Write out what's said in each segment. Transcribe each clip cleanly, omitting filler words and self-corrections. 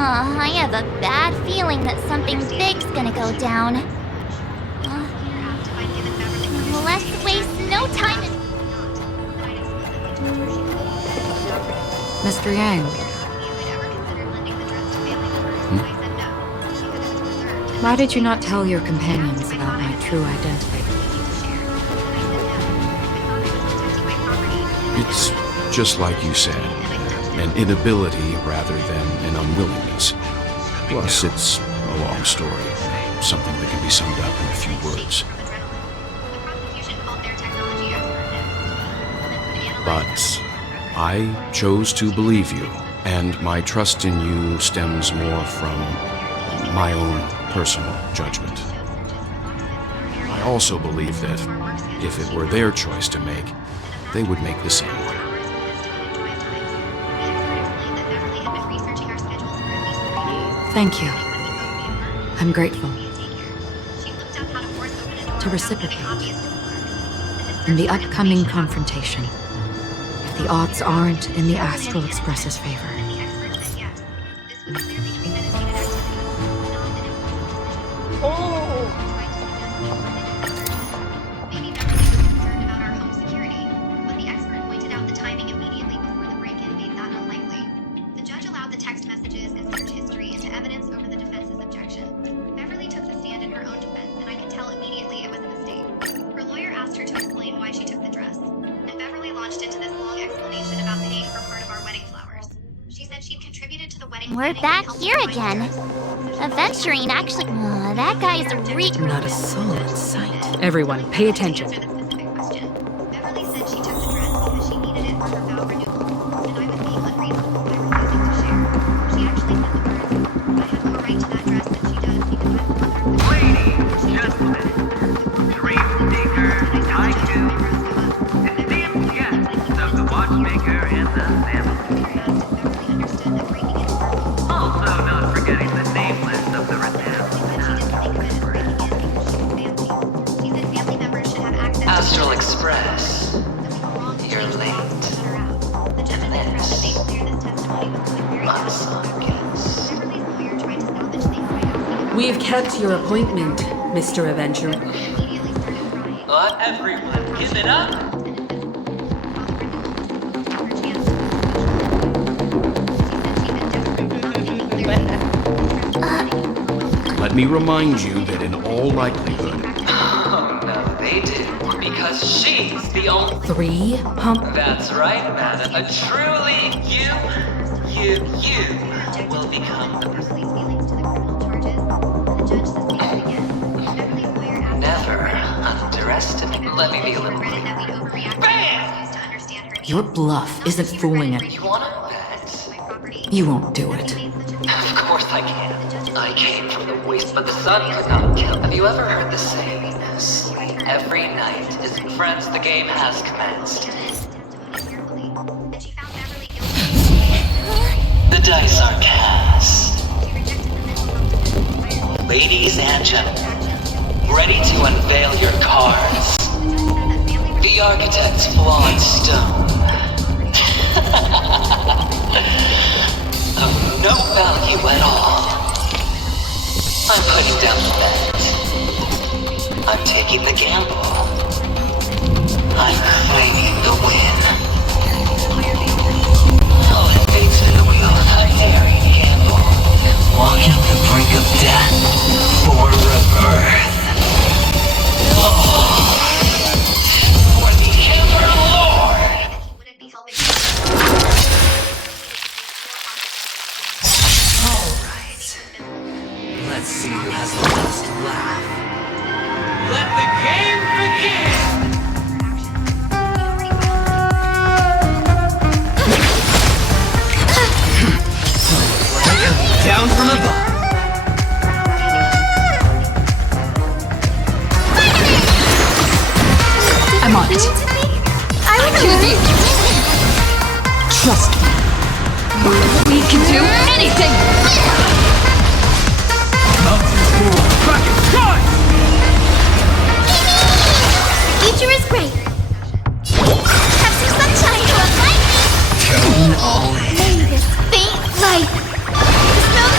I have a bad feeling that something big's gonna go down. Let's waste no time in... Mr. Yang. Why did you not tell your companions about my true identity? It's just like you said, an inability rather than an unwillingness. Plus, it's a long story, something that can be summed up in a few words. But I chose to believe you, and my trust in you stems more from my own personal judgment. I also believe that if it were their choice to make, they would make the same one. Thank you. I'm grateful. To reciprocate. In the upcoming confrontation, if the odds aren't in the Astral Express's favor. We're back here again. Adventuring actually... that guy's Not a soul in sight. Everyone, pay attention. Astral Express. You're late. This. Unsung guess. We've kept your appointment, Mr. Avenger. What? Everyone, give it up! Let me remind you that in all likelihood... Oh, no, they do. Because she's the only... 3 pump... That's right, madam. A truly you will become... Never underestimate. Let me be a little clearer. Bam! Your bluff isn't fooling it. You wanna bet? You won't do it. Of course I can. I came from the waste, but the sun could not kill. Have you ever heard the saying, sleep every night is friends, the game has commenced. The dice are cast. Ladies and gentlemen, ready to unveil your cards. The architect's flawed stone. Of no value at all. I'm putting down the bet. I'm taking the gamble. I'm claiming the win. I'll invade to the wheel of a daring gamble. Walking the brink of death for rebirth. Oh, for the Emperor Lord! Let's see who has the last laugh. Let the game begin! Down from above. I'm on it. I Choose you. Trust me. We can do anything! The future is great. Have some sunshine, right? Going all in. May this faint light dispel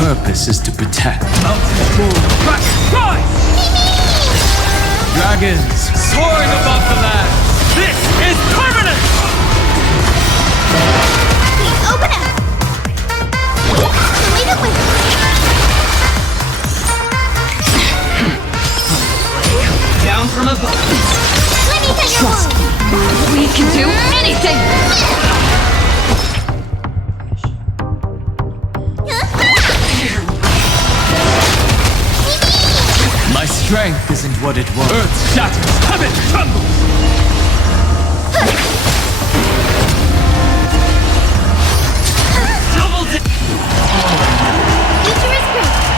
purpose is to protect. Mountains move, rise! Dragons soaring above the land. This is permanent! Please open up! Leave it with me! Down from above. Let me tell your wounds! We can do anything! My strength isn't what it was. Earth shatters, heaven trembles! Double di- Future is great!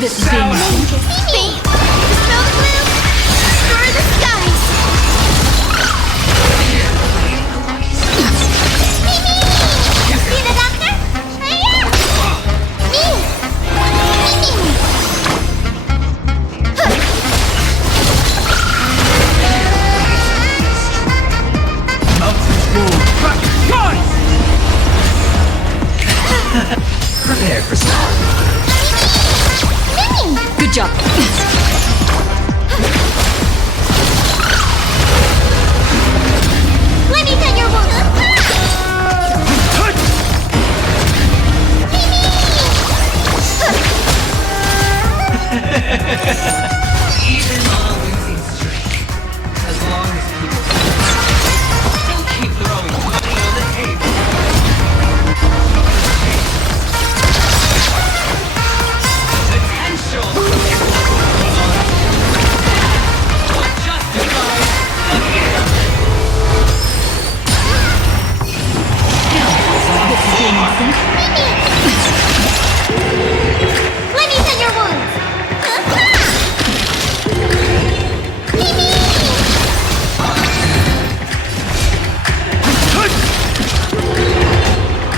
This being Fate! Dispel the gloom! Destroy the skies! See the doctor? Hiya! Me! Mountains move, rise! Prepare for storm. good job. Let me tell your wounds! Even on a losing streak, as long as people still keep throwing money on the table. Potential is what justifies the Let me tell your wounds!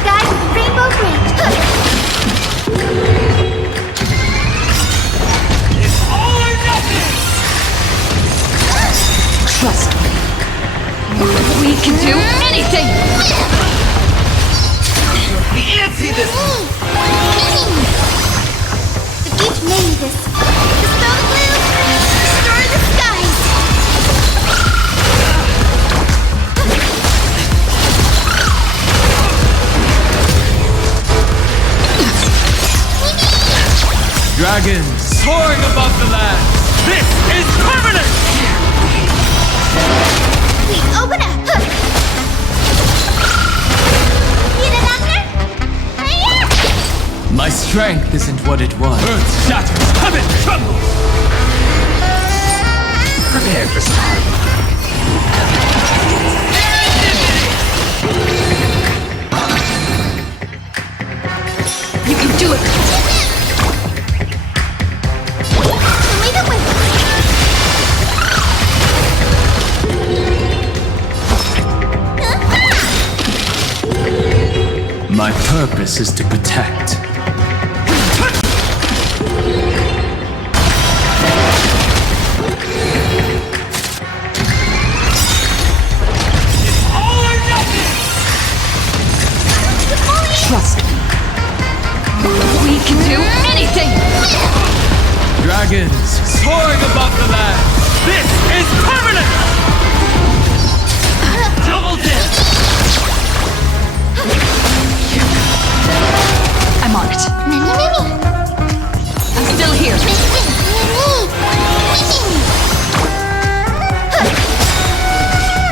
Guide with the rainbow bridge! It's all or nothing! Trust me. We can do anything! We antsy this Defeat Mavis! Dispel the gloom! Destroy the skies! Dragons soaring above the land. This is permanent! Please open up! See the doctor? Hiya! My strength isn't what it was. Earth shatters, heaven trembles! Prepare for storm. You can do it! Leave it with me! My purpose is to protect. all or nothing! Trust me. We can do anything! Dragons soaring above the land. This is permanent! Double dip! I'm on it. Mimi! I'm still here.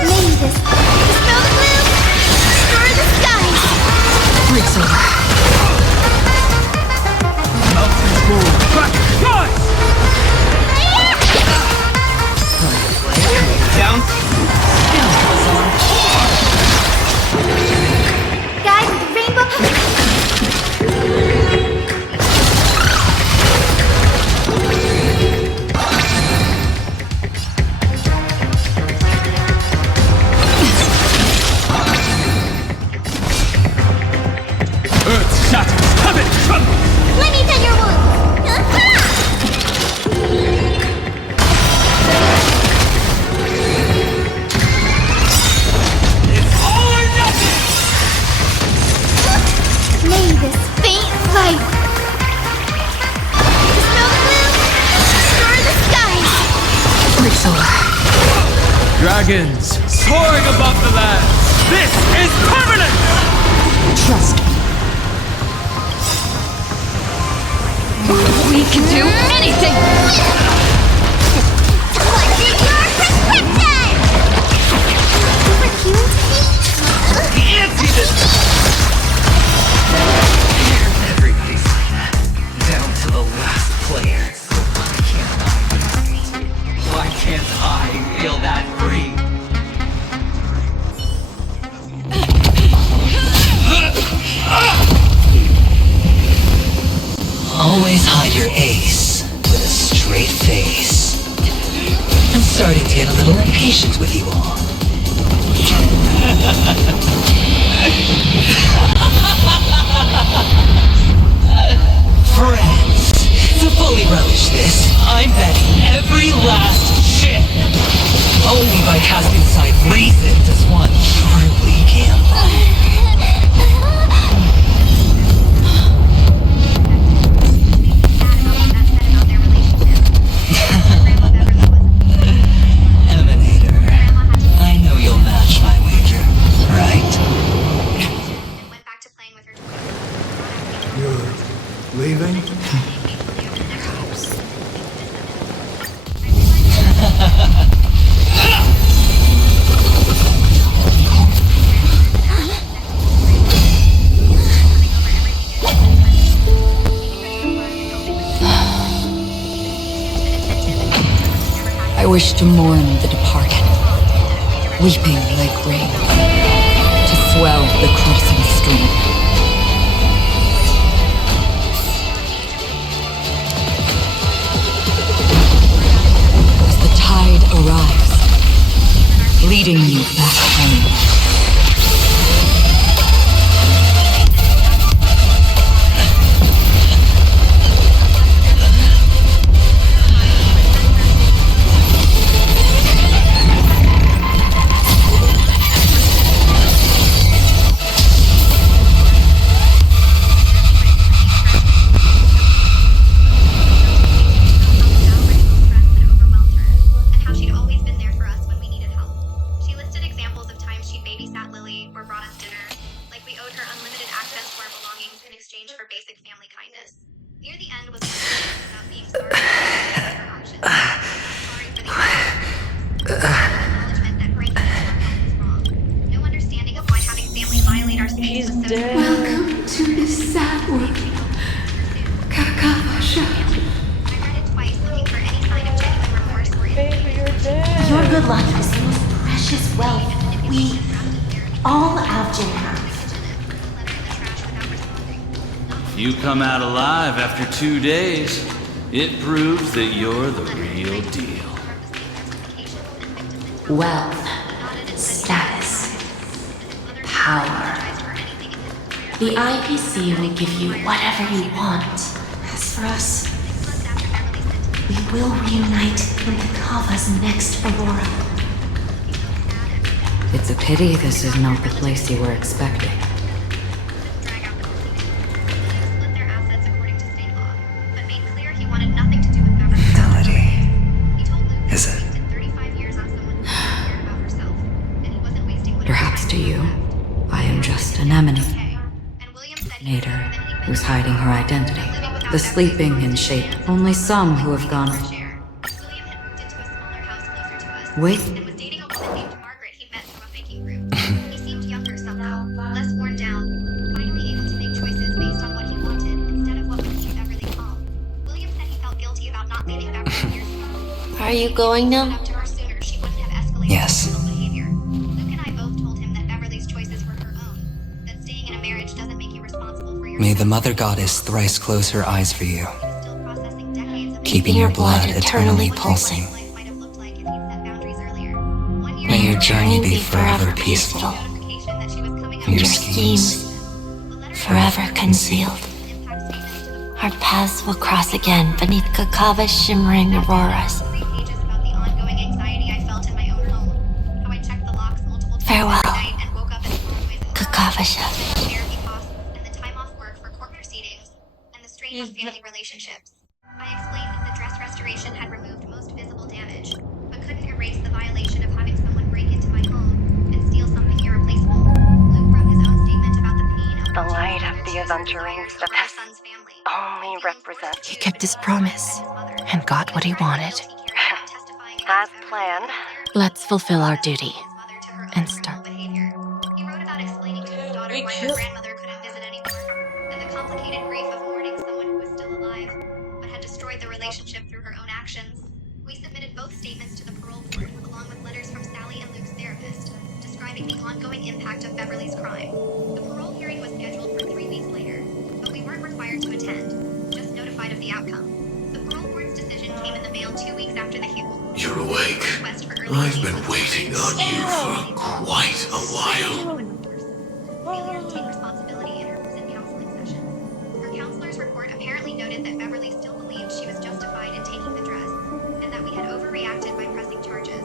Mavis! Dispel the gloom! Destroy the skies! Breaks over. Mountains move, rise! Down dragons soaring above the land. This is permanent! Trust me. We can do anything! What's in your prescription? Over here to me? Fancy this! Everybody's like that, down to the last player. Why can't I feel that free? Always hide your ace with a straight face. I'm starting to get a little impatient with you all. Friends, to fully relish this, I'm betting every last chip. Only by casting aside reason does one truly gamble. Emanator, I know you'll match my wager, right? Went back to playing with her toys. You're leaving? I wish to mourn the departed, weeping like rain, to swell the crossing stream. As the tide arrives, leading you back home. Welcome to this sad world. Kakavasha. Your good luck is the most precious wealth we all Avgin have. You come out alive after 2 days. It proves that you're the real deal. Wealth, status, power. The IPC will give you whatever you want. As for us, we will reunite in Kakava's next Aurora. It's a pity this is not the place you were expecting. Fidelity. Is it? Perhaps to you, I am just an emanate. Nader, who's hiding her identity. The sleeping in shape. Only some who have gone. Wait. He seemed younger somehow, less worn down, finally able to make choices based on what he wanted instead of what would keep Beverly calm. William said he felt guilty about not leaving Beverly years ago. Are you going now? Up to her sooner, she wouldn't have escalated Yes. criminal behavior. Luke and I both told him that Beverly's choices were her own, that staying in a marriage doesn't make you responsible for your May the Mother Goddess thrice close her eyes for you, still processing decades of keeping your blood eternally pulsing. life might have looked like if he'd set boundaries earlier. 1 year May your ago, journey be forever peaceful, notification that she was coming and your up schemes Forever concealed. Our paths will cross again beneath Kakava's shimmering auroras. pages about the ongoing anxiety I felt in my own home. How I checked the locks multiple times Farewell, every night and woke up in small noises. Kakavasha. Therapy costs and the time off work for court proceedings and the strain of family relationships. I explained that the dress restoration had removed most visible damage, but couldn't erase the violation of having someone break the adventuring stuff Her son's family. only represents He kept his promise and got what he wanted. as planned. Let's fulfill our duty and start. He wrote about explaining to his daughter why her grandmother couldn't visit anymore, and the complicated grief of mourning someone who was still alive, but had destroyed the relationship through her own actions. We submitted both statements to the parole board, along with letters from Sally and Luke's therapist, describing the ongoing impact of Beverly's crime. The parole hearing was scheduled for 3 weeks later, but we weren't required to attend, just notified of the outcome. The parole board's decision came in the mail 2 weeks after the hearing. You're awake. I've been waiting on you for quite a while. Failure to take responsibility in her prison counseling session. Her counselor's report apparently noted that Beverly still believed she was justified in taking the dress, and that we had overreacted by pressing charges.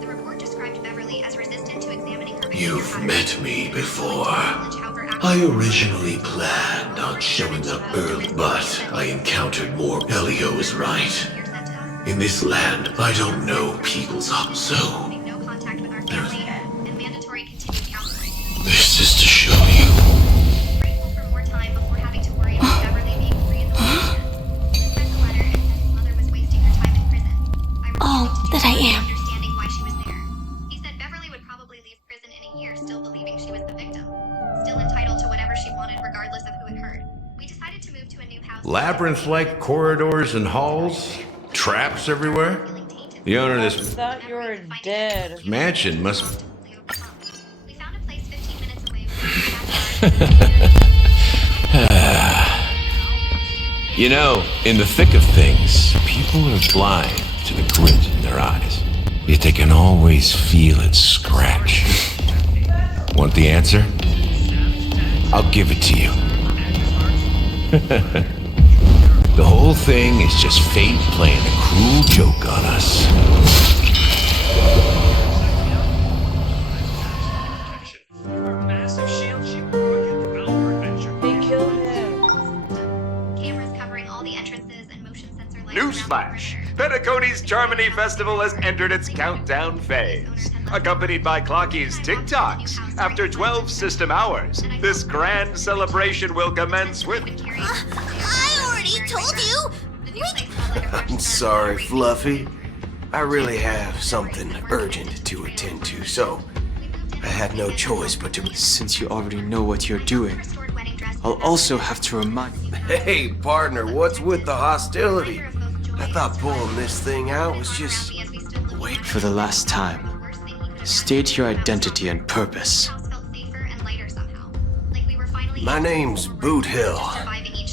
The report described Beverly as resistant to examining her behavior You've patterns. met me before. I originally planned on showing up early, but I encountered more. Elio is right. In this land, I don't know people's up, so No contact with our family and mandatory continued counseling. this is to show you. Grateful for more time before having to worry about Beverly being free in the weekend. Luke read the letter and said his mother was wasting her time in prison. All that I am. Understanding why she was there. He said Beverly would probably leave prison in a year still believing she was the victim. Still entitled to whatever she wanted regardless of who it hurt. We decided to move to a new house. Labyrinth-like corridors and halls, traps everywhere. The owner of this Thought you were dead. mansion must. We found a place 15 minutes away. You know, in the thick of things, people are blind to the grit in their eyes. Yet they can always feel it scratch. Want the answer? I'll give it to you. The whole thing is just fate playing a cruel joke on us. They killed him. Cameras covering all the entrances and motion sensor lights. Newsflash! Penacony's Charmony Festival has entered its countdown phase. Accompanied by Clocky's TikToks. After 12 system hours, this grand celebration will commence with... I already told you! I'm sorry, Fluffy. I really have something urgent to attend to, so I had no choice but to... Since you already know what you're doing, I'll also have to remind you. Hey, partner, what's with the hostility? I thought pulling this thing out was just... Wait for the last time. State your identity and purpose. My name's Boot Hill,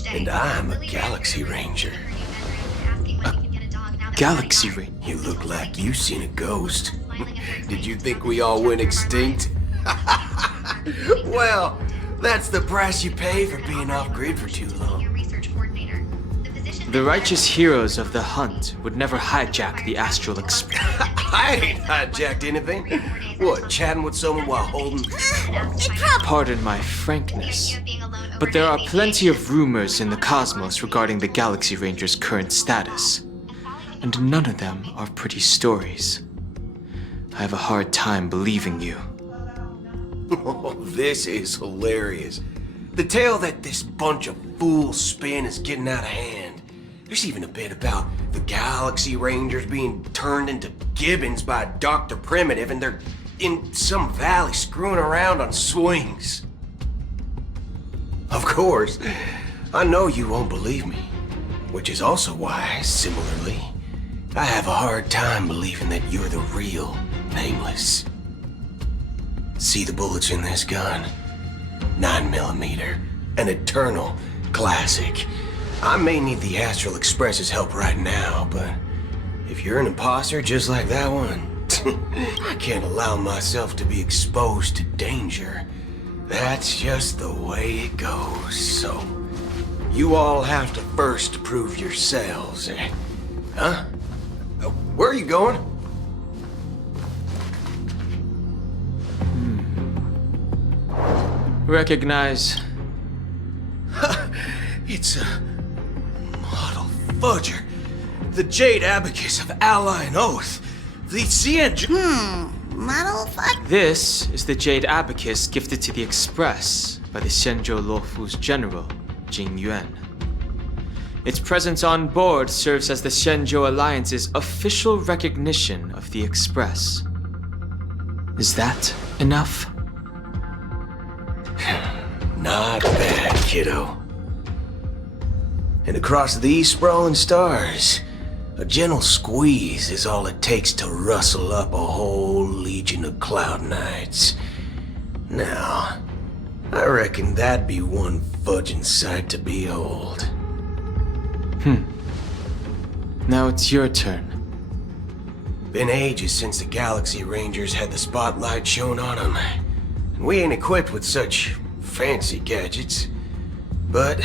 and I'm a Galaxy Ranger. Galaxy Ranger? You look like you seen a ghost. Did you think we all went extinct? Well, that's the price you pay for being off-grid for too long. The righteous heroes of the hunt would never hijack the Astral Express. I ain't hijacked anything. What, chatting with someone while holding... Pardon my frankness, but there are plenty of rumors in the cosmos regarding the Galaxy Ranger's current status, and none of them are pretty stories. I have a hard time believing you. Oh, this is hilarious. The tale that this bunch of fools spin is getting out of hand. There's even a bit about the Galaxy Rangers being turned into gibbons by Dr. Primitive, and they're in some valley screwing around on swings. Of course, I know you won't believe me, which is also why, similarly, I have a hard time believing that you're the real Nameless. See the bullets in this gun? 9mm, an eternal classic. I may need the Astral Express's help right now, but if you're an imposter just like that one, I can't allow myself to be exposed to danger. That's just the way it goes, so you all have to first prove yourselves, eh? Huh? Where are you going? Recognize. It's a model fudger. The Jade Abacus of Ally and Oath. The CN... Model fuck? This is the Jade Abacus gifted to the Express by the Shenzhou Luofu's general, Jing Yuan. Its presence on board serves as the Shenzhou Alliance's official recognition of the Express. Is that enough? Not bad, kiddo. And across these sprawling stars, a gentle squeeze is all it takes to rustle up a whole legion of Cloud Knights. Now, I reckon that'd be one fudging sight to behold. Now it's your turn. Been ages since the Galaxy Rangers had the spotlight shown on them. And we ain't equipped with such fancy gadgets. But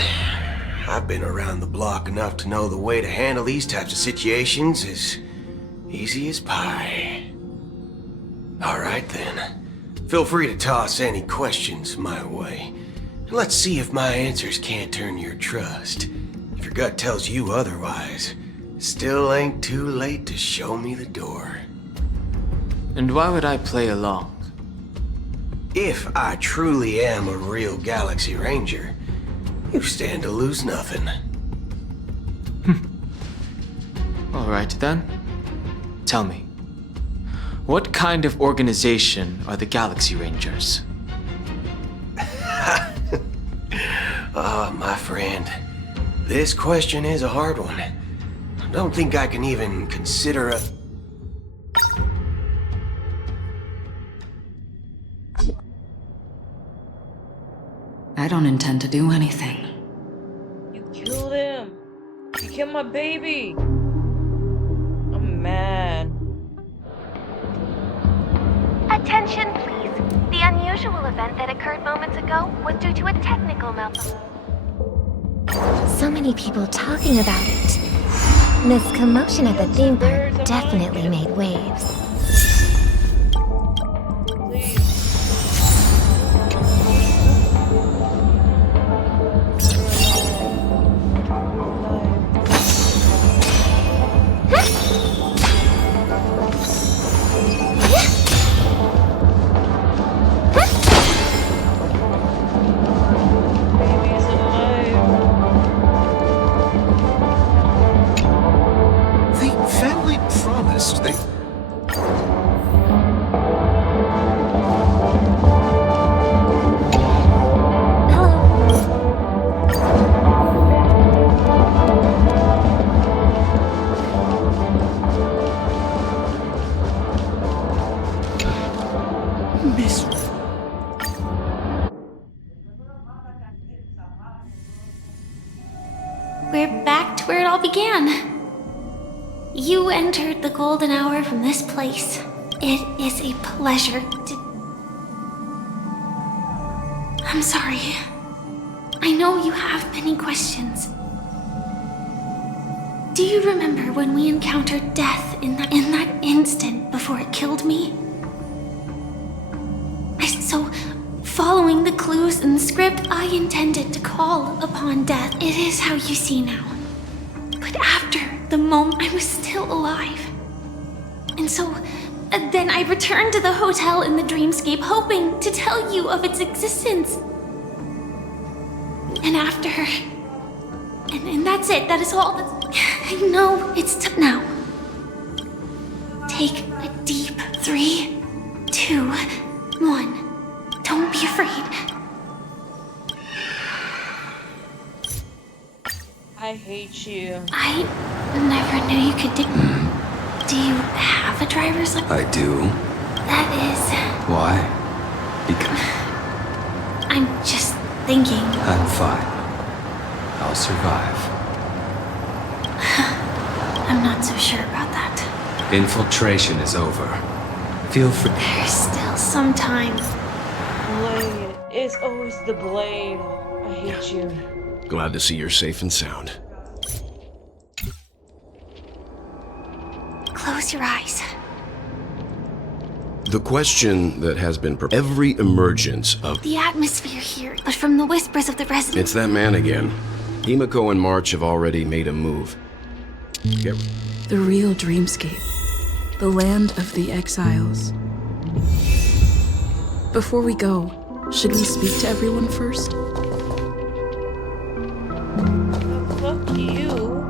I've been around the block enough to know the way to handle these types of situations is easy as pie. Alright then. Feel free to toss any questions my way. Let's see if my answers can't turn your trust. If your gut tells you otherwise, still ain't too late to show me the door. And why would I play along? If I truly am a real Galaxy Ranger, you stand to lose nothing. Alright then. Tell me, what kind of organization are the Galaxy Rangers? My friend, this question is a hard one. I don't think I can even consider a... I don't intend to do anything. You killed him. You killed my baby. I'm mad. Attention, please. The unusual event that occurred moments ago was due to a technical malfunction. So many people talking about it. This commotion at the theme park definitely made waves. We're back to where it all began. You entered the golden hour from this place. It is a pleasure to... I'm sorry. I know you have many questions. Do you remember when we encountered death in that instant before it killed me? So, following the clues in the script, I intended to call upon death. It is how you see now. But after the moment, I was still alive. And so, then I returned to the hotel in the dreamscape, hoping to tell you of its existence. And after... And that's it. That is all. I know it's now. Take a deep 3, 2, 1. Don't be afraid. I hate you. I never knew you could Do you have a driver's license? I do. That is... Why? Because I'm just thinking. I'm fine. I'll survive. I'm not so sure about that. Infiltration is over. Feel free. There's still some time. Blade. It's always the blade. I hate you. Glad to see you're safe and sound. Close your eyes. The question that has been every emergence of The atmosphere here, but from the whispers of the residents. It's that man again. Himiko and March have already made a move. The real dreamscape. The land of the exiles. Before we go, Should we speak to everyone first? Fuck you.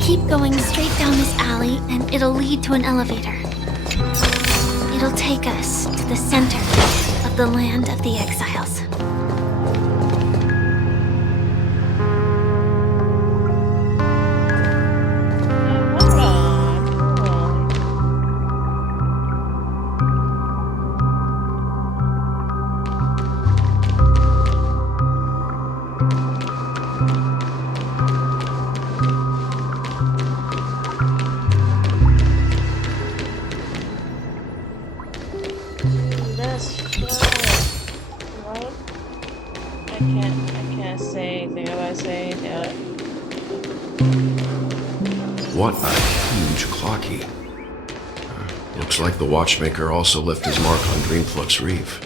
Keep going straight down this alley and it'll lead to an elevator. It'll take us to the center of the land of the exiles. I can't say anything about saying that. What a huge clocky. Looks like the watchmaker also left his mark on Dreamflux Reef.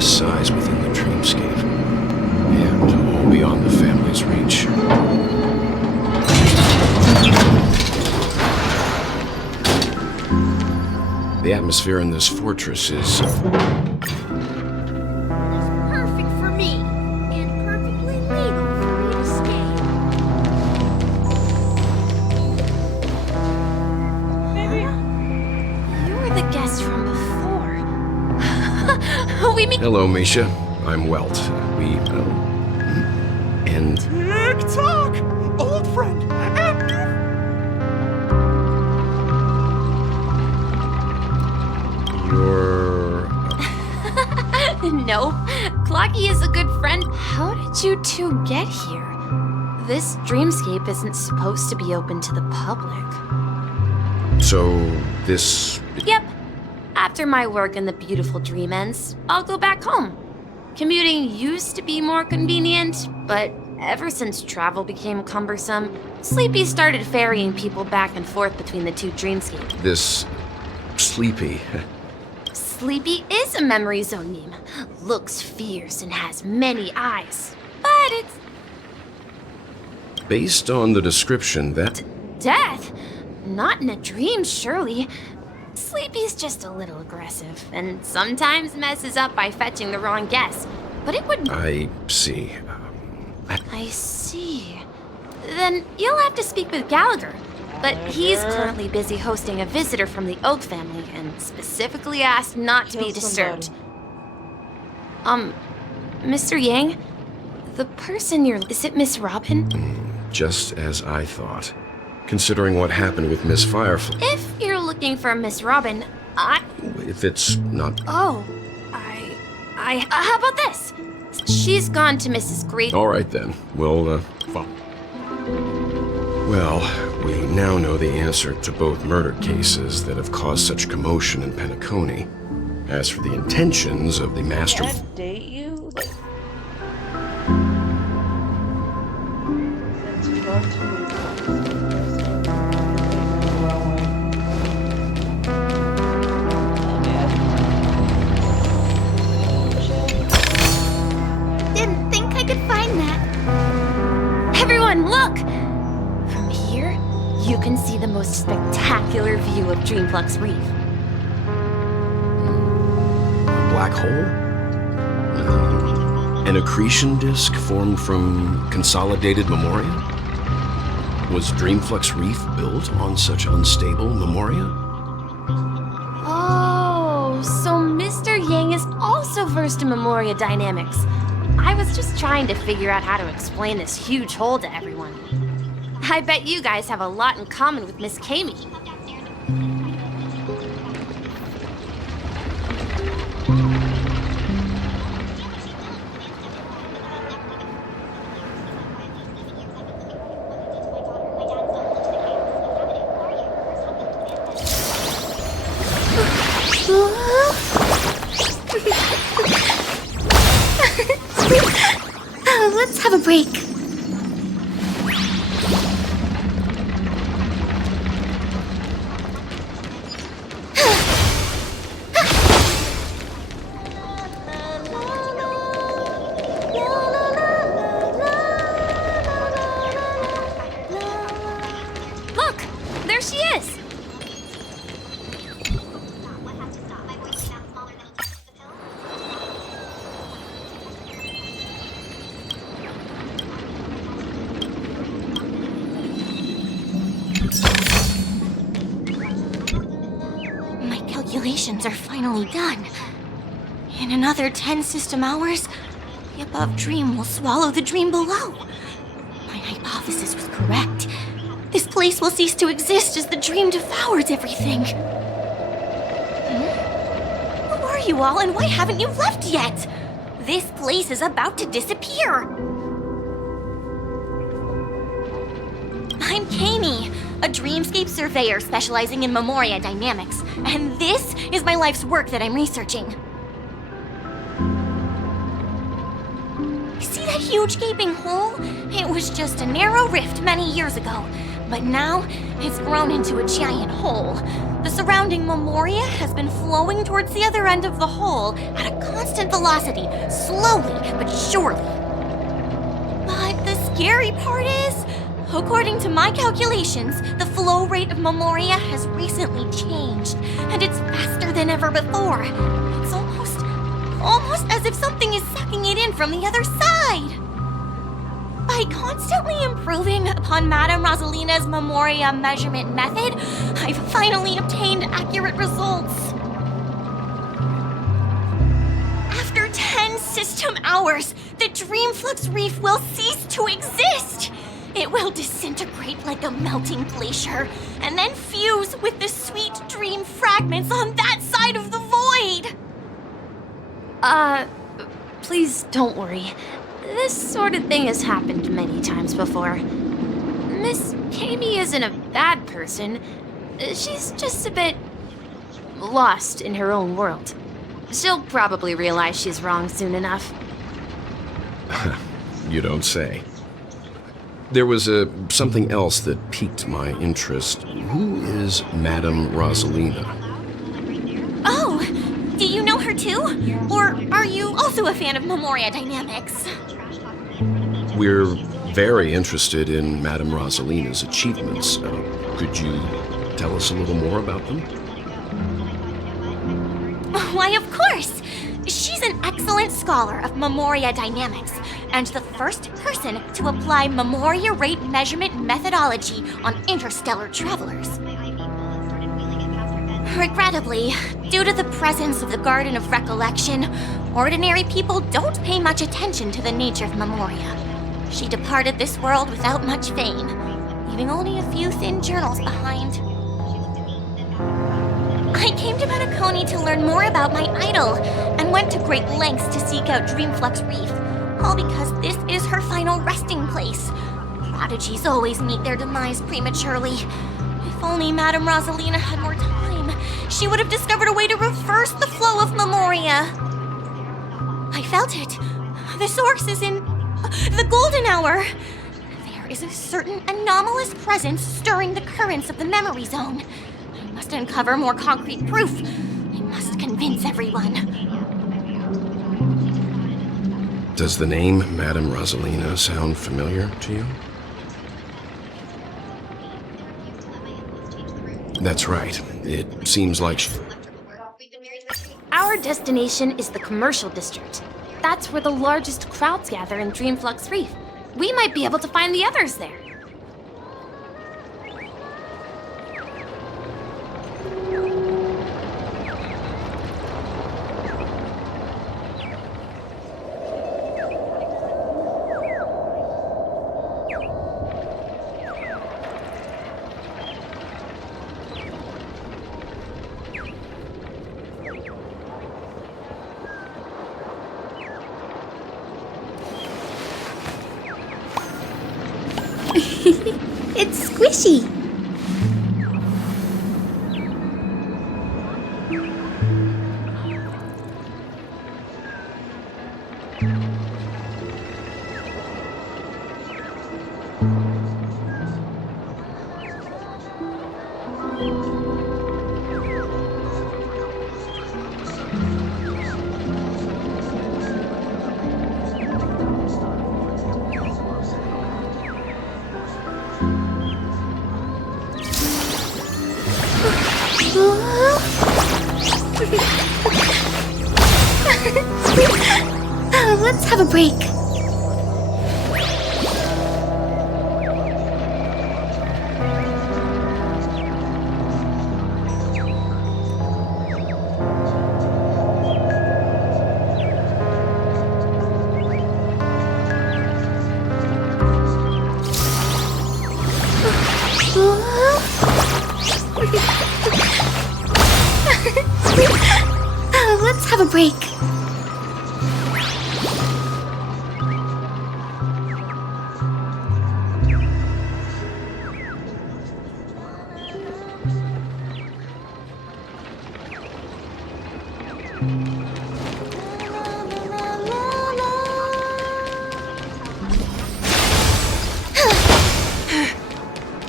Size within the dreamscape, and all beyond the family's reach. The atmosphere in this fortress is Perfect for me, and perfectly legal for me to stay. Baby, you were the guest from before. We meet. Hello, Misha. I'm Welt. And Tick-tock! Old friend and new... you're... No, Clocky is a good friend. How did you two get here? This dreamscape isn't supposed to be open to the public. So, this... Yep. After my work in the beautiful dream ends, I'll go back home. Commuting used to be more convenient, but ever since travel became cumbersome, Sleepy started ferrying people back and forth between the two dreamscapes. this... Sleepy. Sleepy is a memory zone name. Looks fierce and has many eyes. But it's Based on the description, that... death. Not in a dream, surely. Sleepy's just a little aggressive, and sometimes messes up by fetching the wrong guess. But it would... I see. I see. Then you'll have to speak with Gallagher. But he's currently busy hosting a visitor from the Oak family, and specifically asked not to be disturbed. Mr. Yang? The person you're... Is it Miss Robin? Just as I thought. Considering what happened with Miss Firefly. If you're looking for Miss Robin, If it's not... Oh, how about this? She's gone to Mrs. Great... All right then. We'll, follow. Well, we now know the answer to both murder cases that have caused such commotion in Penacony. As for the intentions of the master... Can I date you? Like... Since you love to... Didn't think I could find that. Everyone, look! From here, you can see the most spectacular view of Dreamflux Reef. black hole? An accretion disk formed from consolidated memoria? Was Dreamflux Reef built on such unstable memoria? Oh, so Mr. Yang is also versed in memoria dynamics. I was just trying to figure out how to explain this huge hole to everyone. I bet you guys have a lot in common with Miss Kami. Let's have a break. Look, there she is. My calculations are finally done. In another 10 system hours, the above dream will swallow the dream below. My hypothesis was correct. This place will cease to exist as the dream devours everything. Who are you all, and why haven't you left yet? This place is about to disappear. I'm Kami, a dreamscape surveyor specializing in memoria dynamics, and this is my life's work that I'm researching. See that huge gaping hole? It was just a narrow rift many years ago, but now it's grown into a giant hole. The surrounding memoria has been flowing towards the other end of the hole at a constant velocity, slowly but surely. But the scary part is, according to my calculations, the flow rate of memoria has recently changed, and it's faster than ever before. It's almost as if something is sucking it in from the other side. By constantly improving upon Madame Rosalina's memoria measurement method, I've finally obtained accurate results. After 10 system hours, the Dreamflux Reef will cease to exist. It will disintegrate like a melting glacier, and then fuse with the sweet dream fragments on that side of the void. Please don't worry. This sort of thing has happened many times before. Miss Kami isn't a bad person. She's just a bit lost in her own world. She'll probably realize she's wrong soon enough. You don't say. There was something else that piqued my interest. Who is Madame Rosalina? Oh, do you know her too? Or are you also a fan of memoria dynamics? We're very interested in Madame Rosalina's achievements. Could you tell us a little more about them? Why, of course! She's an excellent scholar of memoria dynamics, and the first person to apply memoria rate measurement methodology on interstellar travelers. Regrettably, due to the presence of the Garden of Recollection, ordinary people don't pay much attention to the nature of memoria. She departed this world without much fame, leaving only a few thin journals behind. I came to Penacony to learn more about my idol, and went to great lengths to seek out Dreamflux Reef, all because this is her final resting place. Prodigies always meet their demise prematurely. If only Madame Rosalina had more time, she would have discovered a way to reverse the flow of memoria. I felt it. The source is in the golden hour. There is a certain anomalous presence stirring the currents of the memory zone. I must uncover more concrete proof. I must convince everyone. Does the name Madame Rosalina sound familiar to you? That's right. It seems like Our Our destination is the commercial district. That's where the largest crowds gather in Dreamflux Reef. We might be able to find the others there. It's squishy. Let's have a break. Let's have a break.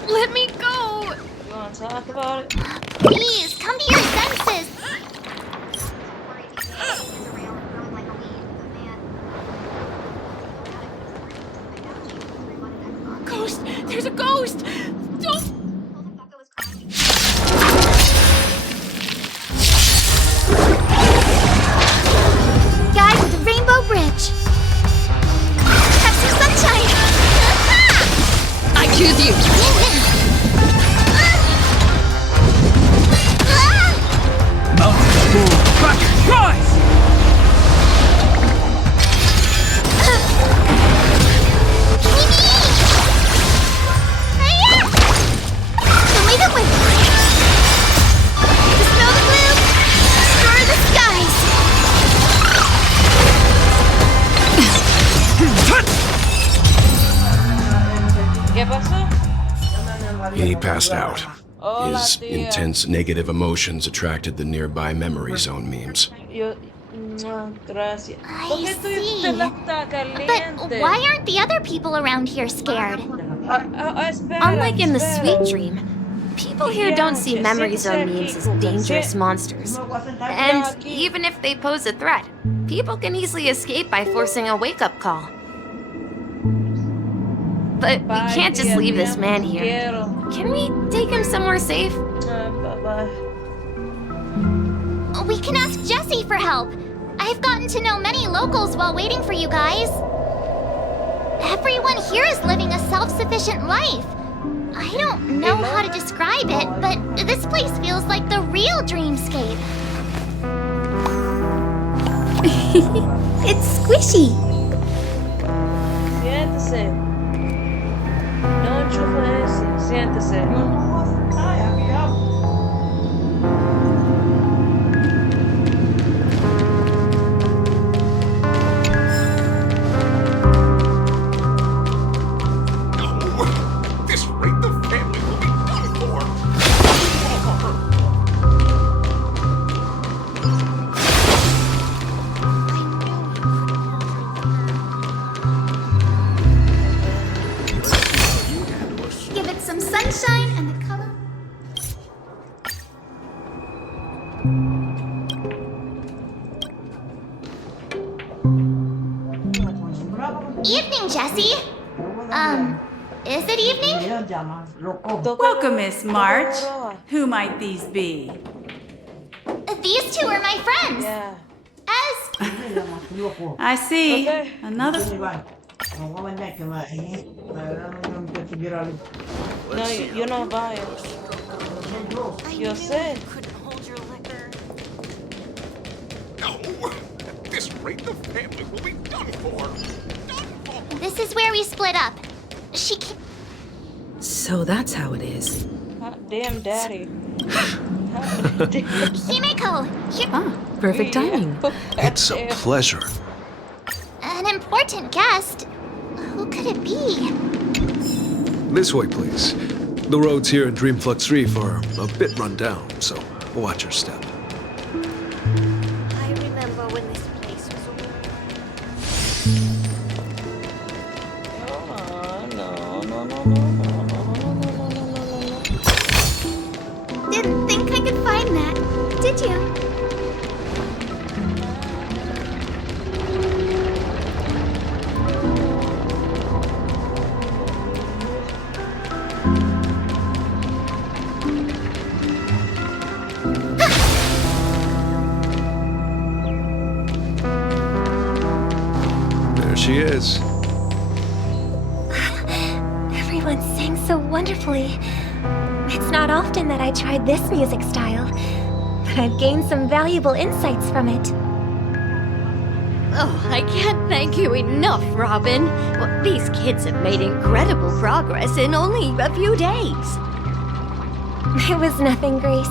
Let me go! You wanna talk about it? Please, come to your senses. Ghost! There's a ghost! Don't! Guy with the rainbow bridge. Have some sunshine. I choose you. Rise! Don't leave it with me. Dispel the gloom. Destroy the skies. ¿Qué pasó? He passed out. Hola, His tía. intense negative emotions attracted the nearby memory zone memes. Yo... Gracias. ¿Por I qué tú see. te la está caliente? But why aren't the other people around here scared? Espera, Unlike in the espera. Sweet Dream, people here don't see Yeah, memory siéntese zone aquí, memes as Cuca. dangerous Sí. monsters. And even if they pose a threat, people can easily escape by forcing a wake-up call. But we can't just leave this man here. Can we take him somewhere safe? Bye-bye. We can ask Jessie for help. I've gotten to know many locals while waiting for you guys. Everyone here is living a self-sufficient life. I don't know how to describe it, but this place feels like the real dreamscape. It's squishy. Siéntese. No enchufe ese. Siéntese. This rate the family will be done for. Give it some sunshine and the color. Evening, Jessie. Is it evening? Welcome, Miss March. Who might these be? These two are my friends. Yeah. As I see. Another. No, yo no vaya. Yo sé. At this rate, the family will be done for. this is where we split up. She ca- So that's how it is. Hot damn daddy. Himeko, Perfect timing. It's a pleasure. an important guest. Who could it be? This way, please. The roads here in Dreamflux Reef are a bit run down, so watch your step. I remember when this place was Didn't think I could find that, did you? There she is. Everyone sang so wonderfully. It's not often that I tried this music style, but I've gained some valuable insights from it. Oh, I can't thank you enough, Robin. Well, these kids have made incredible progress in only a few days. It was nothing, Grace.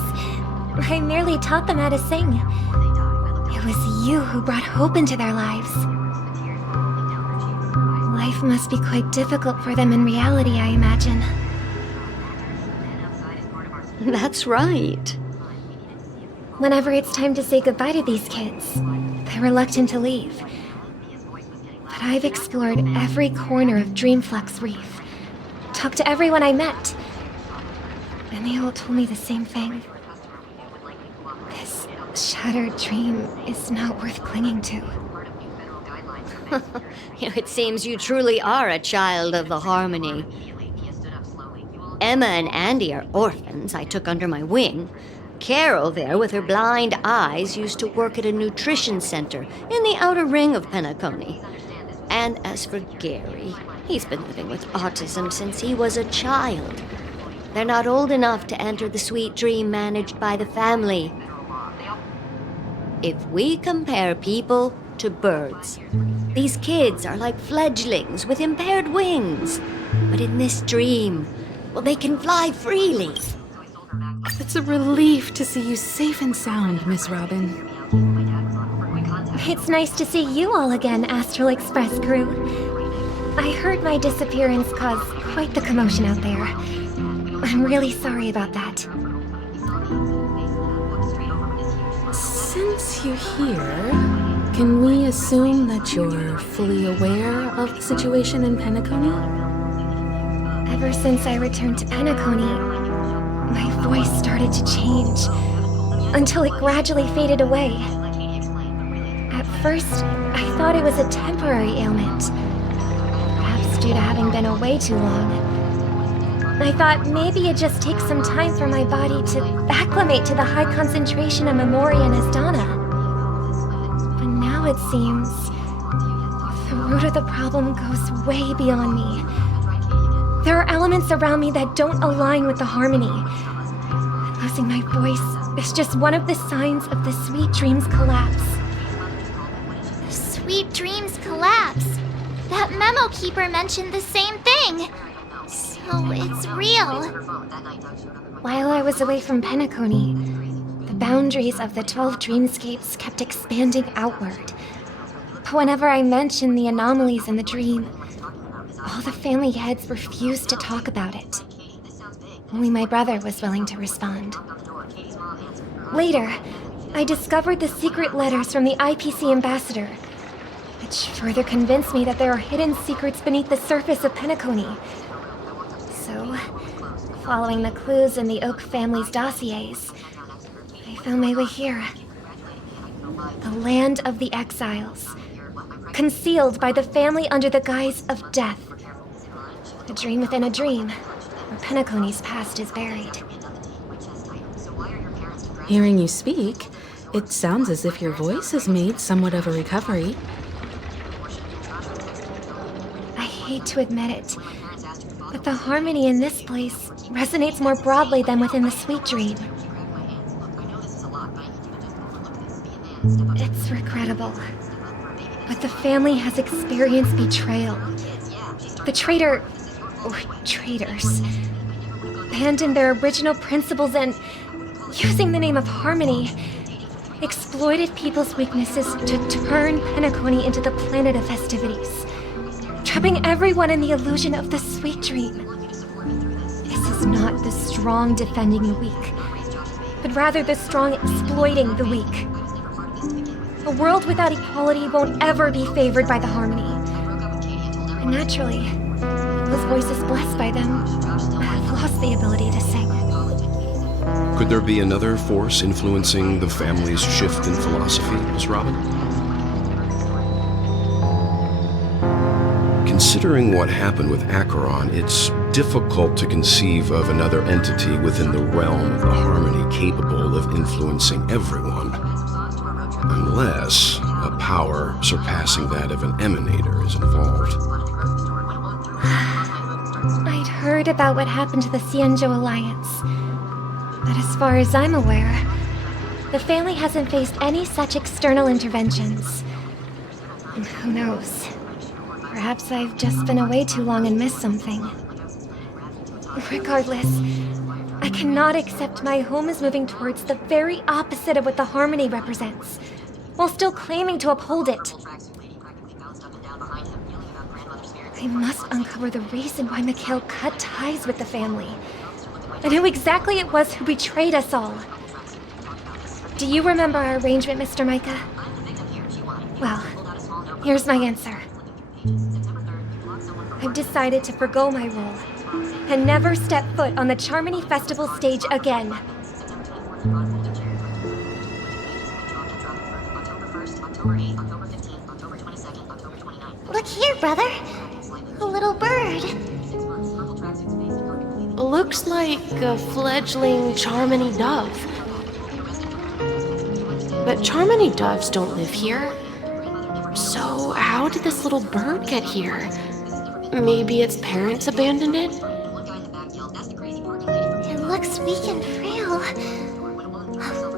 I merely taught them how to sing. It was you who brought hope into their lives. Life must be quite difficult for them in reality, I imagine. That's right. Whenever it's time to say goodbye to these kids, they're reluctant to leave. But I've explored every corner of Dreamflux Reef, talked to everyone I met, and they all told me the same thing. This shattered dream is not worth clinging to. It seems you truly are a child of the Harmony. Emma and Andy are orphans I took under my wing. Carol there, with her blind eyes, used to work at a nutrition center in the outer ring of Penacony. And as for Gary, he's been living with autism since he was a child. They're not old enough to enter the sweet dream managed by the family. If we compare people to birds, these kids are like fledglings with impaired wings. But in this dream, well, they can fly freely. It's a relief to see you safe and sound, Miss Robin. It's nice to see you all again, Astral Express crew. I heard my disappearance caused quite the commotion out there. I'm really sorry about that. Since you're here, can we assume that you're fully aware of the situation in Penacony? Ever since I returned to Penacony, my voice started to change, until it gradually faded away. At first, I thought it was a temporary ailment, perhaps due to having been away too long. I thought maybe it just takes some time for my body to acclimate to the high concentration of Memoria and Asdana. But now it seems the root of the problem goes way beyond me. There are elements around me that don't align with the harmony. Losing my voice is just one of the signs of the Sweet Dreams collapse. The Sweet Dreams collapse. That memo keeper mentioned the same thing. So it's real. While I was away from Penacony, the boundaries of the 12 dreamscapes kept expanding outward. But whenever I mentioned the anomalies in the dream, all the family heads refused to talk about it. Only my brother was willing to respond. Later, I discovered the secret letters from the IPC ambassador, which further convinced me that there are hidden secrets beneath the surface of Penacony. So, following the clues in the Oak family's dossiers, I found my way here. The land of the exiles, concealed by the family under the guise of death. A dream within a dream, where Penacony's past is buried. Hearing you speak, It sounds as if your voice has made somewhat of a recovery. I hate to admit it, but the harmony in this place resonates more broadly than within the Sweet Dream. It's regrettable, but the family has experienced betrayal. The traitor, or traitors, abandoned their original principles and, using the name of Harmony, exploited people's weaknesses to turn Penacony into the planet of festivities, trapping everyone in the illusion of the Sweet Dream. This is not the strong defending the weak, but rather the strong exploiting the weak. A world without equality won't ever be favored by the Harmony. And naturally, those voices blessed by them have lost the ability to sing. Could there be another force influencing the family's shift in philosophy, Miss Robin? Considering what happened with Acheron, it's difficult to conceive of another entity within the realm of the Harmony capable of influencing everyone. Unless a power surpassing that of an emanator is involved. I'd heard about what happened to the Xianzhou Alliance, but as far as I'm aware, the family hasn't faced any such external interventions. And who knows? Perhaps I've just been away too long and missed something. Regardless, I cannot accept my home is moving towards the very opposite of what the Harmony represents, while still claiming to uphold it. I must uncover the reason why Mikhail cut ties with the family, and who exactly it was who betrayed us all. Do you remember our arrangement, Mr. Micah? Well, here's my answer. I've decided to forgo my role, and never step foot on the Charmony Festival stage again. Look here, brother. A little bird. Looks like a fledgling Charmony dove. But Charmony doves don't live here. So how did this little bird get here? Maybe its parents abandoned it? It looks weak and frail.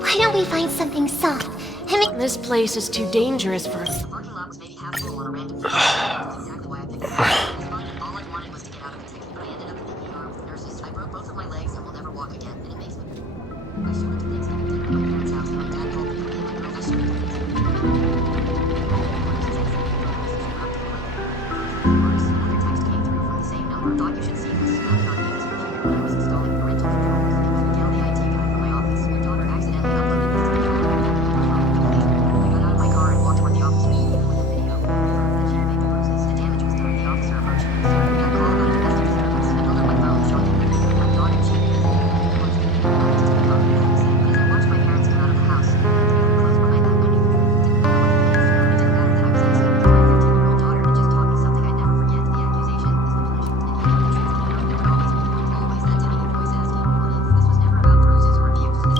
Why don't we find something soft? This place is too dangerous for...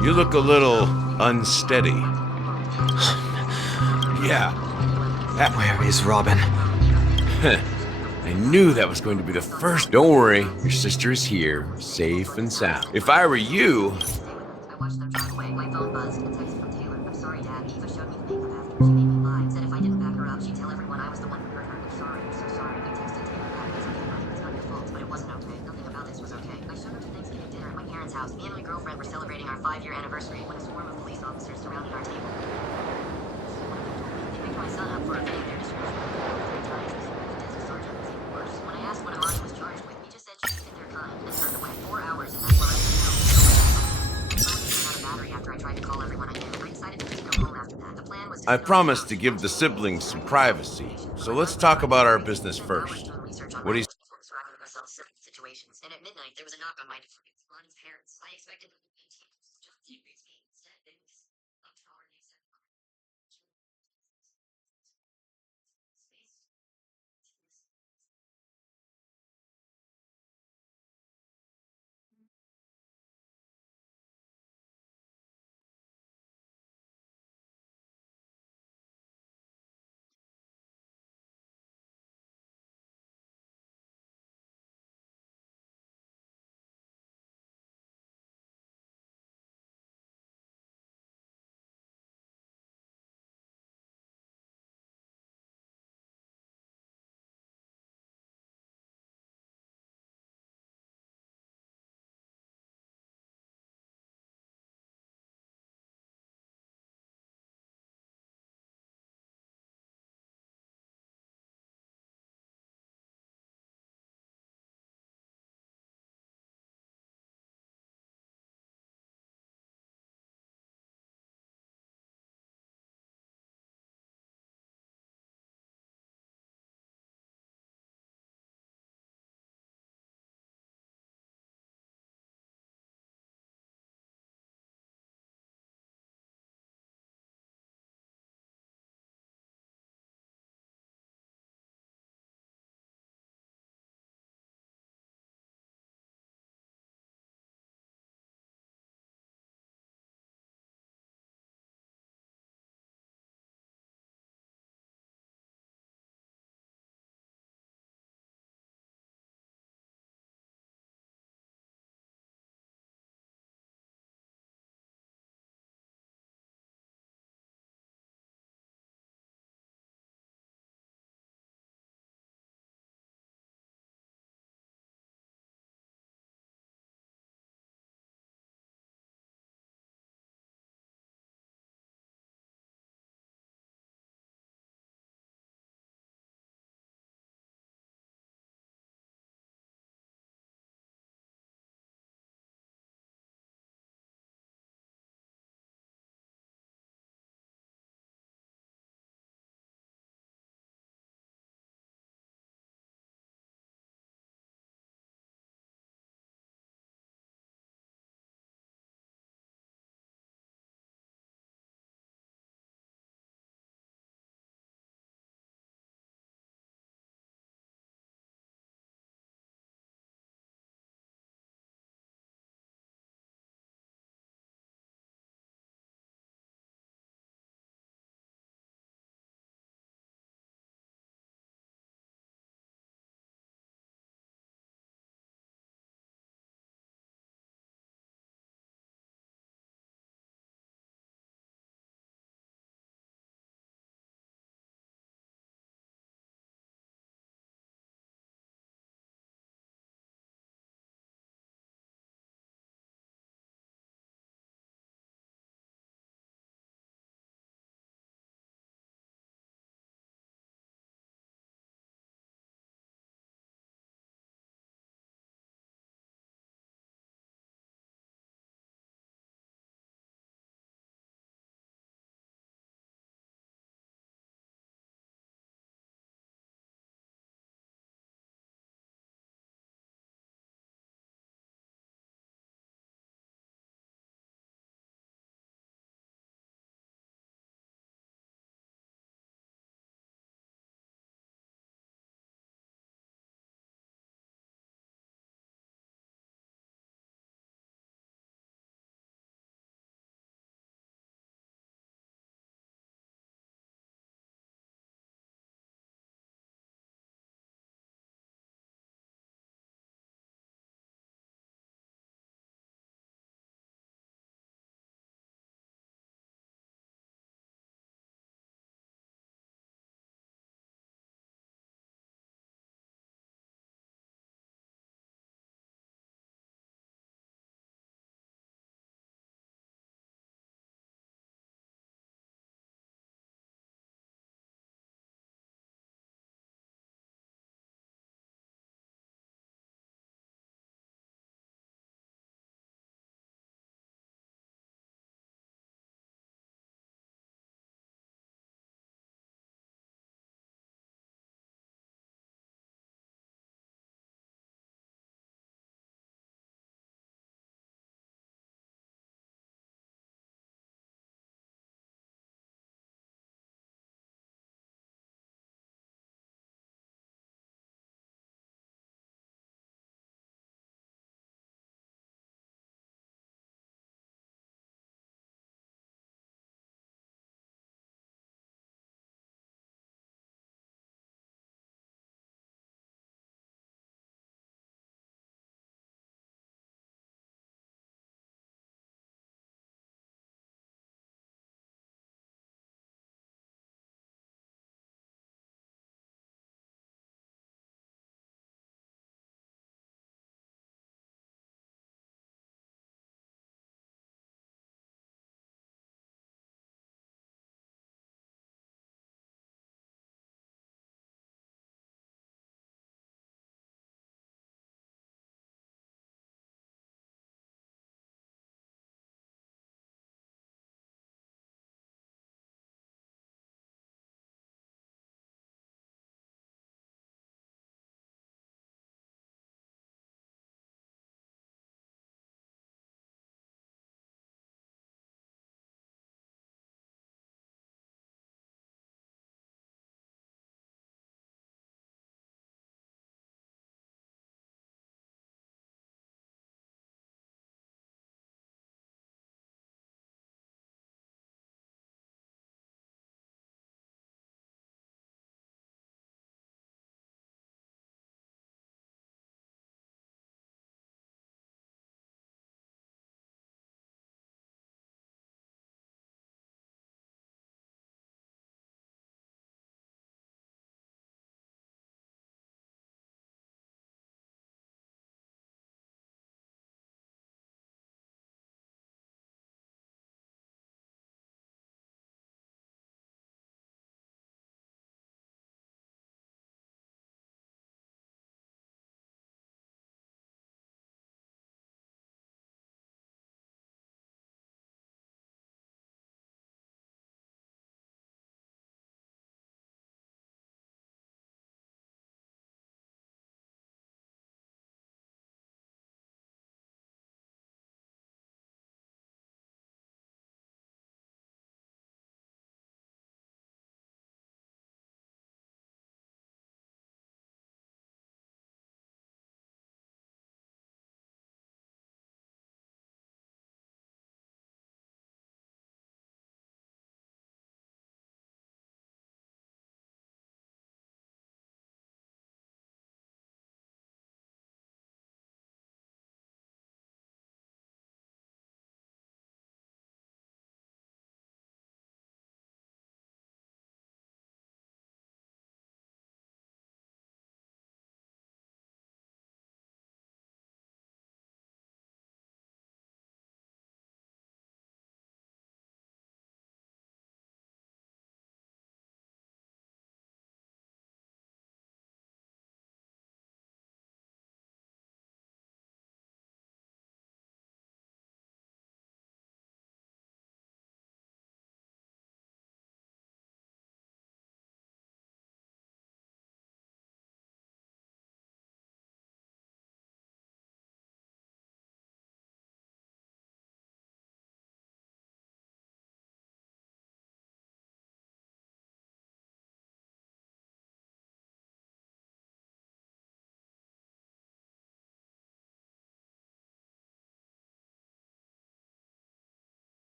You look a little unsteady. Yeah. Where is Robin? I knew that was going to be the first. Don't worry, your sister is here, safe and sound. If I were you... I promised to give the siblings some privacy, so let's talk about our business first. What do you... And at midnight, there was a knock on my door. Lonnie's parents. I expected them to be just secrets me. Instead, they was up to our next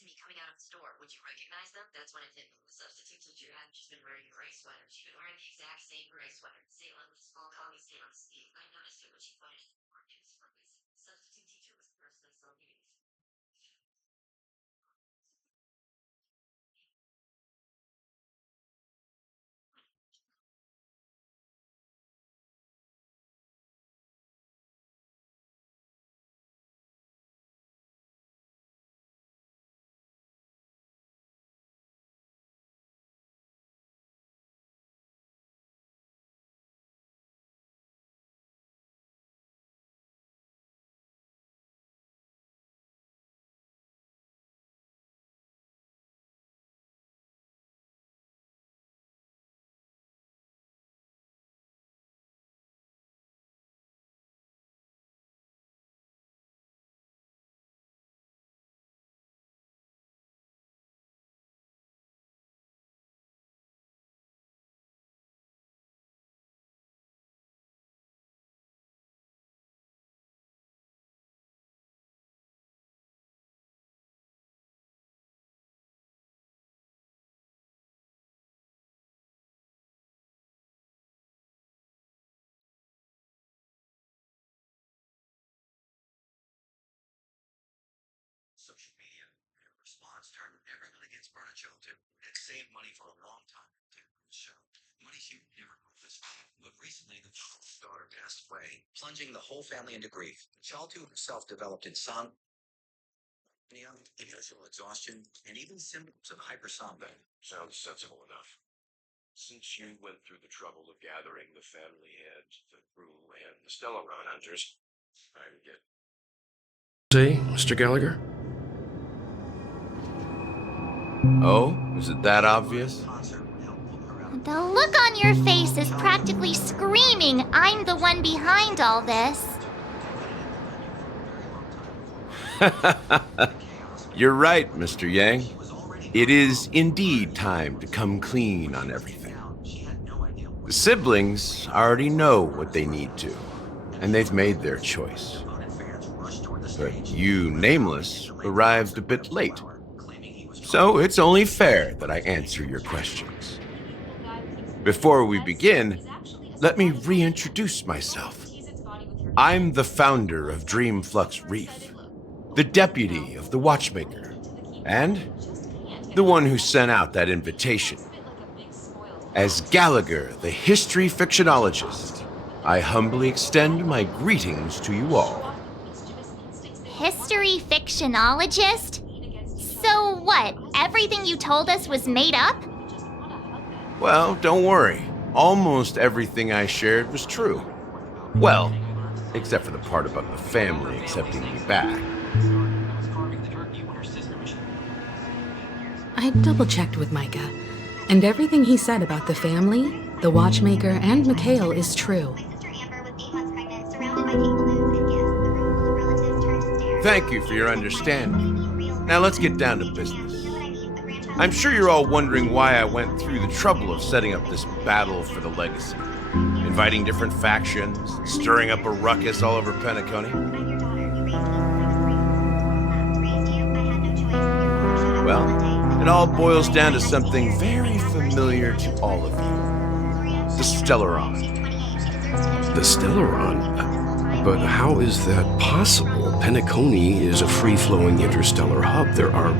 to me coming out of the store. Would you recognize them? That's when it hit me. The substitute teacher hadn't just been wearing a gray sweater. She'd been wearing the exact same gray sweater. Salem with small comic stain on the sleeve. I noticed it when she pointed at the board. It was for this. The substitute teacher was the person I saw leaving. Social media response turned everyone against Bernichello too. It saved money for a long time to the show. Money she never moved this way. But recently the child's daughter passed away, plunging the whole family into grief. The child too herself developed insomnia, emotional exhaustion, and even symptoms of hypersomnia. Sounds sensible enough. Since you went through the trouble of gathering the family heads, the crew, and the Stellaron hunters, I get. Say, Mr. Gallagher? Oh, is it that obvious? The look on your face is practically screaming, I'm the one behind all this. You're right, Mr. Yang. It is indeed time to come clean on everything. The siblings already know what they need to, and they've made their choice. But you, Nameless, arrived a bit late. So it's only fair that I answer your questions. Before we begin, let me reintroduce myself. I'm the founder of Dreamflux Reef, the deputy of the Watchmaker, and the one who sent out that invitation. As Gallagher, the history fictionologist, I humbly extend my greetings to you all. History fictionologist? So what, everything you told us was made up? Well, don't worry. Almost everything I shared was true. Well, except for the part about the family accepting me back. I double-checked with Micah, and everything he said about the family, the Watchmaker, and Mikhail is true. Thank you for your understanding. Now let's get down to business. I'm sure you're all wondering why I went through the trouble of setting up this battle for the legacy. Inviting different factions, stirring up a ruckus all over Penacony. Well, it all boils down to something very familiar to all of you. The Stellaron. The Stellaron? But how is that possible? Penacony is a free-flowing interstellar hub. There are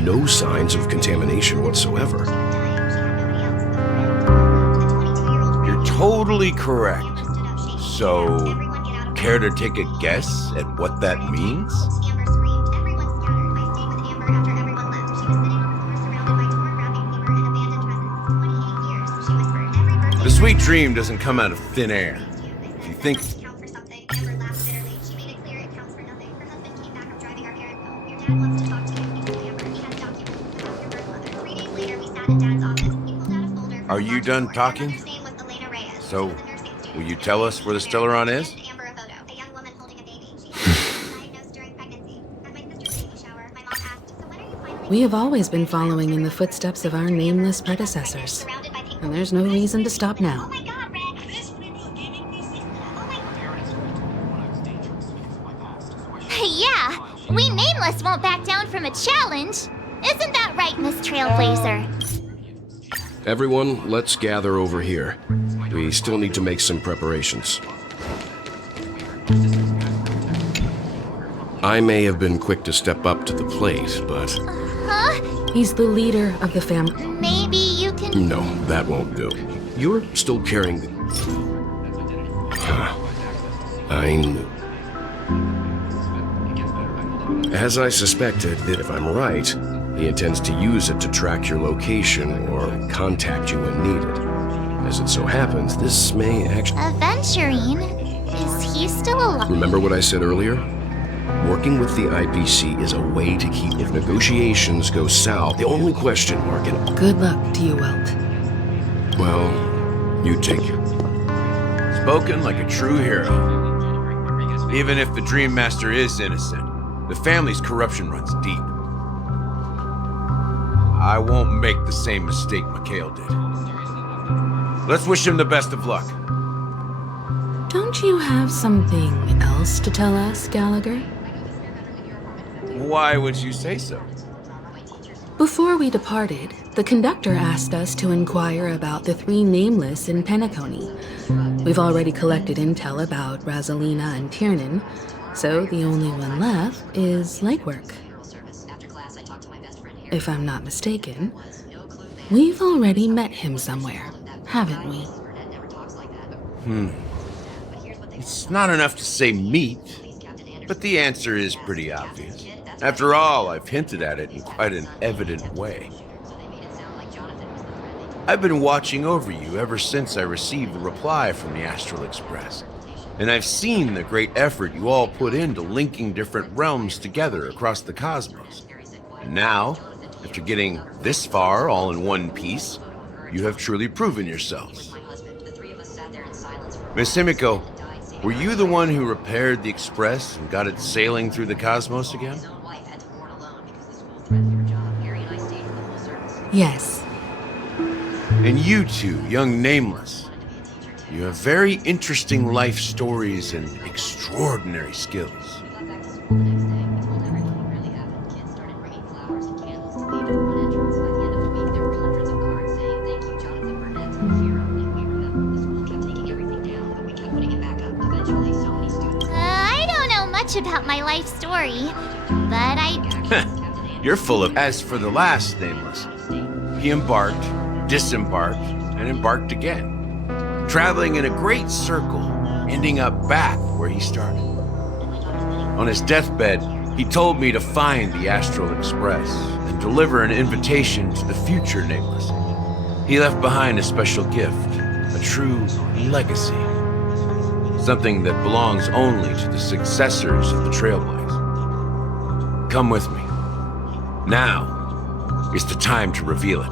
no signs of contamination whatsoever. You're totally correct. So, care to take a guess at what that means? The sweet dream doesn't come out of thin air. If you think... Are you done talking? So, will you tell us where the Stellaron is? We have always been following in the footsteps of our nameless predecessors, and there's no reason to stop now. Yeah, we Nameless won't back down from a challenge. Isn't that right, Miss Trailblazer? Everyone, let's gather over here. We still need to make some preparations. I may have been quick to step up to the plate, but... Huh? He's the leader of the family. Maybe you can... No, that won't do. You're still carrying the... I knew. As I suspected, that if I'm right, he intends to use it to track your location or contact you when needed. As it so happens, this may actually... Aventurine? Is he still alive? Remember what I said earlier? Working with the IPC is a way to keep if negotiations go south. The only question mark in... Good luck to you, Welt. Well, you take it. Spoken like a true hero. Even if the Dream Master is innocent, the family's corruption runs deep. I won't make the same mistake Mikhail did. Let's wish him the best of luck. Don't you have something else to tell us, Gallagher? Why would you say so? Before we departed, the conductor asked us to inquire about the 3 nameless in Penacony. We've already collected intel about Rosalina and Tiernan, so the only one left is Legwork. If I'm not mistaken, we've already met him somewhere, haven't we? It's not enough to say meet, but the answer is pretty obvious. After all, I've hinted at it in quite an evident way. I've been watching over you ever since I received the reply from the Astral Express, and I've seen the great effort you all put into linking different realms together across the cosmos. And now, after getting this far all in one piece, you have truly proven yourselves. Miss Himiko, were you the one who repaired the Express and got it sailing through the cosmos again? Yes. And you two, young Nameless, you have very interesting life stories and extraordinary skills. I don't know much about my life story, but You're full of... As for the last Nameless, he embarked, disembarked, and embarked again, traveling in a great circle, ending up back where he started. On his deathbed, he told me to find the Astral Express and deliver an invitation to the future Nameless. He left behind a special gift, a true legacy. Something that belongs only to the successors of the Trailblaze. Come with me. Now is the time to reveal it.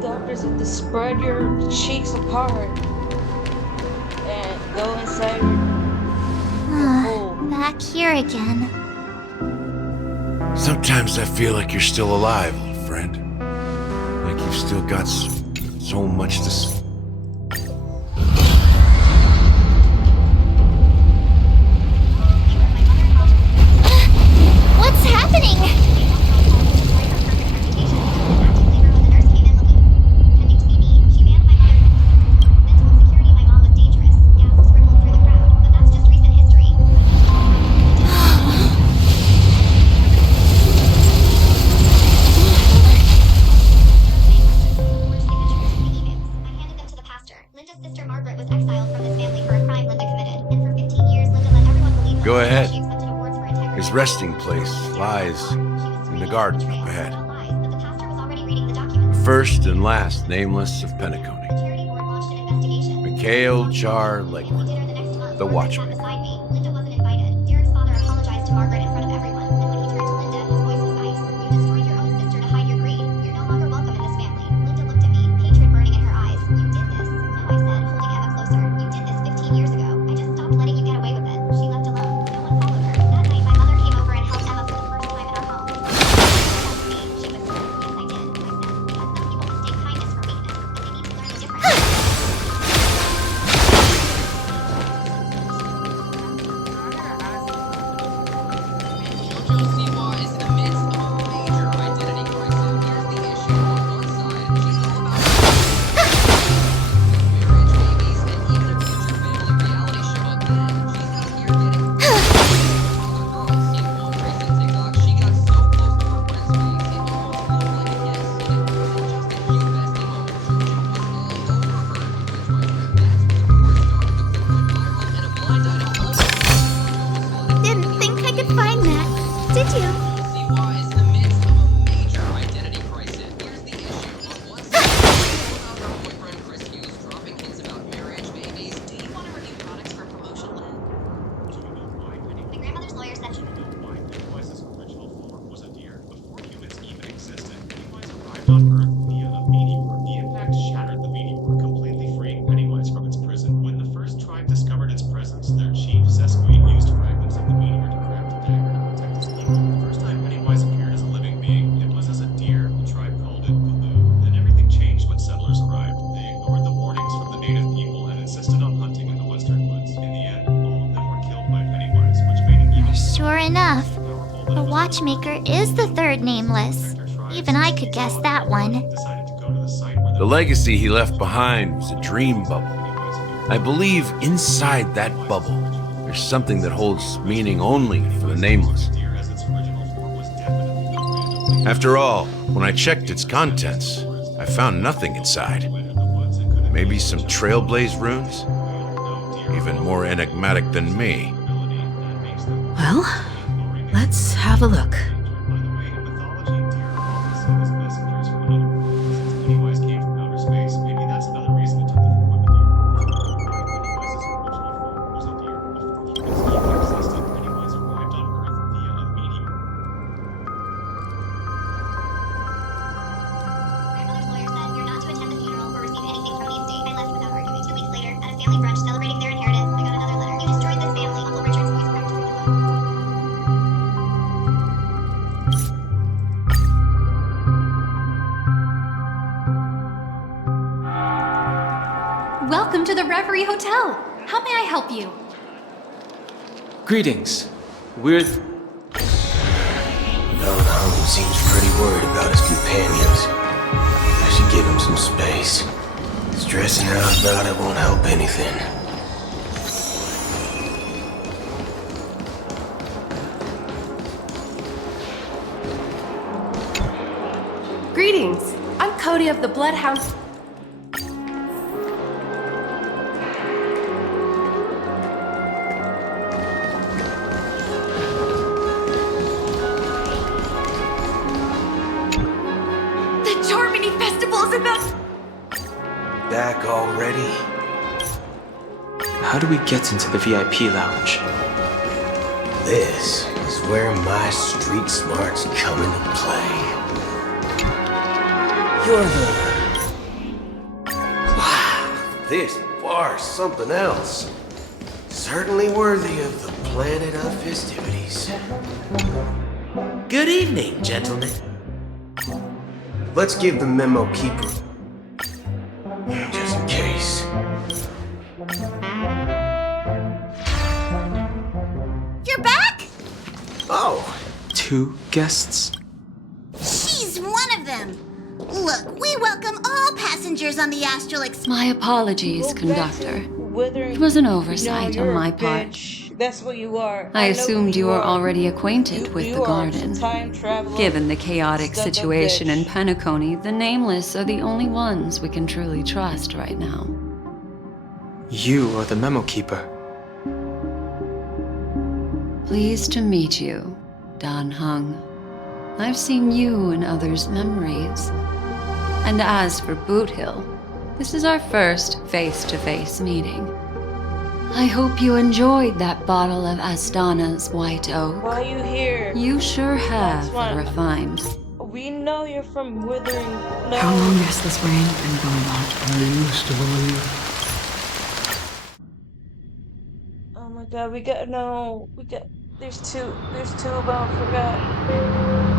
Doctors have to spread your cheeks apart and go inside back here again. Sometimes I feel like you're still alive, old friend. Like you've still got So much to see. What's happening? Go ahead. His resting place lies in the garden up ahead. First and last nameless of Penacony. Mikhail Char Legworth, the watchmaker. Linda wasn't invited. Derek's father apologized to Margaret in front of everyone, and when he turned to Linda, his voice was ice. You destroyed your own sister to hide your greed. You're no longer welcome in this family. Linda looked at me, hatred burning in her eyes. You did this. No, I said, holding Emma closer. You did this 15 years ago. I just stopped letting you get away with it. She left alone. No one followed her. That night, my mother came over and held Emma for the first time in our home. Me, she whispered. Yes, I did. I said, because some people mistake kindness for weakness, and they need to learn the difference. Didn't think I could find that, did you? My grandmother's lawyer said she Pennywise's original form was a deer. Before humans even existed, Pennywise arrived on Earth via a meteor. The impact shattered the meteor, completely freeing Pennywise from its prison. When the first tribe discovered its presence, their chief, Sesquine, used fragments of the meteor to craft a dagger to protect his people. The first time Pennywise appeared as a living being, it was as a deer. The tribe called it Galoo. Then everything changed when settlers arrived. They ignored the warnings from the native people and insisted on hunting in the western woods. In the end, all of them were killed by Pennywise, which made him even Sure enough, the watchmaker is the third nameless. Even I could guess that one. The legacy he left behind was a dream bubble. I believe inside that bubble, there's something that holds meaning only for the nameless. After all, when I checked its contents, I found nothing inside. Maybe some trailblaze runes? Even more enigmatic than me. Well, let's have a look. Pennywise came from outer space. Maybe that's another reason it took the form of a deer. Pennywise's original form was a deer. Before humans even existed, Pennywise arrived on Earth via a meteor. Grandmother's lawyer said you're not to attend the funeral or receive anything from the estate. I left without arguing. 2 weeks later, at a family brunch celebrating their inheritance, I got another letter. You destroyed this family. Uncle Richard's voice cracked through the phone. Welcome to the Reverie Hotel. How may I help you? Greetings. We're... Home seems pretty worried about his companions. I should give him some space. Stressing out about it won't help anything. Greetings. I'm Cody of the Bloodhound. The Charmony Festival is about... Back already? How do we get into the VIP lounge? This is where my street smarts come into play. You're the... Wow, this bar's something else. Certainly worthy of the planet of festivities. Good evening, gentlemen. Let's give the memo keeper... Just in case. You're back? Oh. 2 guests? She's one of them. Look, we welcome all passengers on the Astral Express. My apologies, conductor. Withering, It was an oversight you're on my a part. bitch. That's what you are. I know assumed who you were are. already acquainted with You the are garden. a time traveler. Given the chaotic Stuck-up situation in bitch. Penacony, the Nameless are the only ones we can truly trust right now. You are the memo keeper. Pleased to meet you, Dan Hung. I've seen you in others' memories. And as for Boot Hill, this is our first face-to-face meeting. I hope you enjoyed that bottle of Astana's White Oak. Why are you here? You sure have That's one. refined. We know you're from Withering. No. How long has this rain been going on? I used to believe. Oh my god, we got. There's two of them, I forgot.